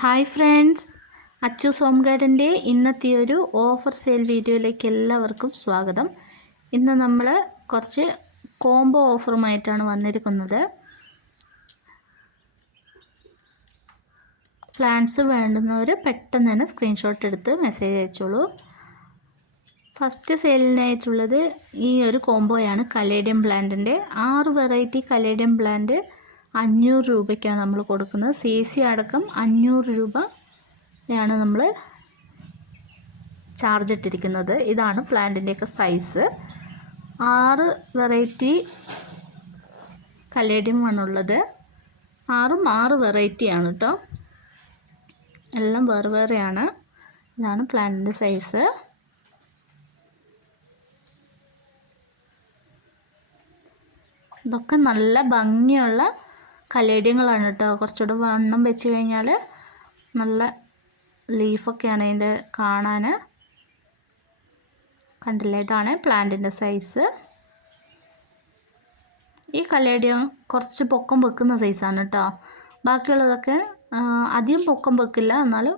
Hi friends. Achu സോം ഗാർഡന്റെ ഇന്നത്തെ ഒരു ഓഫർ സെയിൽ വീഡിയോയിലേക്ക് എല്ലാവർക്കും സ്വാഗതം. ഇന്ന് നമ്മൾ കുറച്ച് കോംബോ ഓഫറുമായിട്ടാണ് വന്നിരിക്കുന്നത്. പ്ലാൻസ് വേണ്ടുന്നവർ പെട്ടെന്ന് തന്നെ സ്ക്രീൻഷോട്ട് എടുത്ത് മെസ്സേജ് അയച്ചോളൂ. ഫസ്റ്റ് സെയിലിനായിട്ടുള്ളത് ഈ ഒരു കോംബോയാണ് കലേഡിയം പ്ലാന്റിന്റെ ആറ് വെറൈറ്റി കലേഡിയം പ്ലാന്റ് അഞ്ഞൂറ് രൂപയ്ക്കാണ് നമ്മൾ കൊടുക്കുന്നത്. സി സി അടക്കം അഞ്ഞൂറ് രൂപയാണ് നമ്മൾ ചാർജ് ഇട്ടിരിക്കുന്നത്. ഇതാണ് പ്ലാന്റിന്റെയൊക്കെ സൈസ്. ആറ് വെറൈറ്റി കലേഡിയമാണ് ആണുള്ളത് ആറും ആറ് വെറൈറ്റിയാണ് കേട്ടോ. എല്ലാം വേറെ വേറെയാണ്. ഇതാണ് പ്ലാന്റിന്റെ സൈസ്. ഇതൊക്കെ നല്ല ഭംഗിയുള്ള കലേഡിയങ്ങളാണ് കേട്ടോ കുറച്ചുകൂടെ വണ്ണം വെച്ച് കഴിഞ്ഞാൽ നല്ല ലീഫൊക്കെയാണ് ഇതിന്റെ കാണാൻ കണ്ടില്ലേ? ഇതാണ് പ്ലാന്റിന്റെ സൈസ്. ഈ കലേഡിയം കുറച്ച് പൊക്കം വെക്കുന്ന സൈസാണ് കേട്ടോ. ബാക്കിയുള്ളതൊക്കെ അധികം പൊക്കം വെക്കില്ല. എന്നാലും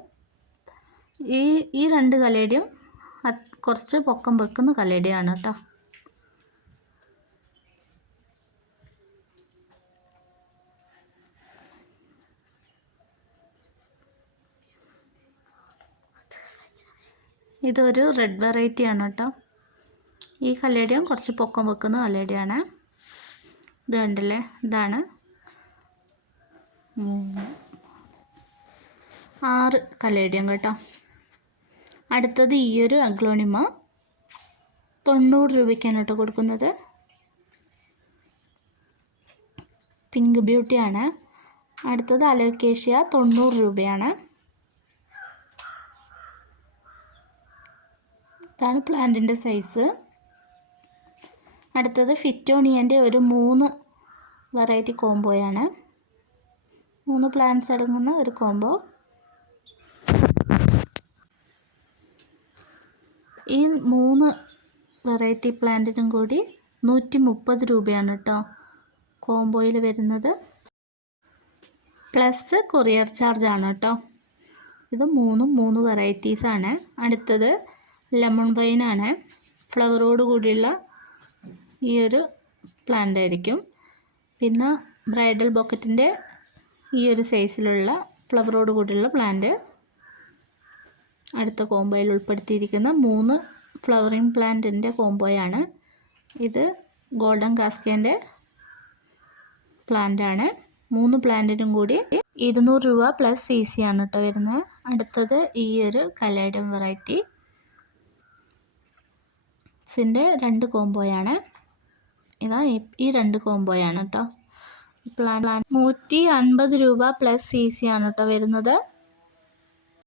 ഈ ഈ രണ്ട് കലേഡിയം കുറച്ച് പൊക്കം വെക്കുന്ന കലേഡിയാണ് കേട്ടോ. ഇതൊരു റെഡ് വെറൈറ്റി ആണ് കേട്ടോ. ഈ കല്ലേടിയും കുറച്ച് പൊക്കം വെക്കുന്ന കല്ലേടിയാണ്. ഇത് കണ്ടില്ലേ? ഇതാണ്. ആറ് കല്ലടിയും കേട്ടോ. അടുത്തത് ഈ ഒരു അഗ്ലോണിമ. തൊണ്ണൂറ് രൂപയ്ക്കാണ് കേട്ടോ കൊടുക്കുന്നത്. പിങ്ക് ബ്യൂട്ടിയാണ്. അടുത്തത് അലോക്കേഷ്യ തൊണ്ണൂറ് രൂപയാണ്. ഇതാണ് പ്ലാന്റിന്റെ സൈസ്. അടുത്തത് ഫിറ്റോണിയന്റെ ഒരു മൂന്ന് വെറൈറ്റി കോംബോയാണ്. മൂന്ന് പ്ലാന്റ്സ് അടങ്ങുന്ന ഒരു കോംബോ. ഈ മൂന്ന് വെറൈറ്റി പ്ലാന്റിനും കൂടി നൂറ്റി മുപ്പത് രൂപയാണ് കേട്ടോ കോംബോയിൽ വരുന്നത്. പ്ലസ് കൊറിയർ ചാർജാണ് കേട്ടോ ഇത് മൂന്നും മൂന്ന് വെറൈറ്റീസാണ്. അടുത്തത് ലെമൺ വൈനാണ് ഫ്ലവറോട് കൂടിയുള്ള ഈ ഒരു പ്ലാന്റ് ആയിരിക്കും. പിന്നെ ബ്രൈഡൽ ബോക്കറ്റിന്റെ ഈ ഒരു സൈസിലുള്ള ഫ്ലവറോട് കൂടിയുള്ള പ്ലാന്റ് അടുത്ത കോംബോയിൽ ഉൾപ്പെടുത്തിയിരിക്കുന്ന മൂന്ന് ഫ്ലവറിങ് പ്ലാന്റിന്റെ കോംബോയാണ് ഇത് ഗോൾഡൻ കാസ്കേന്റെ പ്ലാന്റാണ് മൂന്ന് പ്ലാന്റിനും കൂടി ഇരുന്നൂറ് രൂപ പ്ലസ് സി സി ആണ് കേട്ടോ വരുന്നത്. അടുത്തത് ഈ ഒരു കലേഡം വെറൈറ്റി സിന്റെ രണ്ട് കോംബോയാണ്. ഇതാ ഈ രണ്ട് കോംബോയാണ് കേട്ടോ പ്ലാൻ നൂറ്റി അൻപത് രൂപ പ്ലസ് സി സി ആണ് കേട്ടോ വരുന്നത്.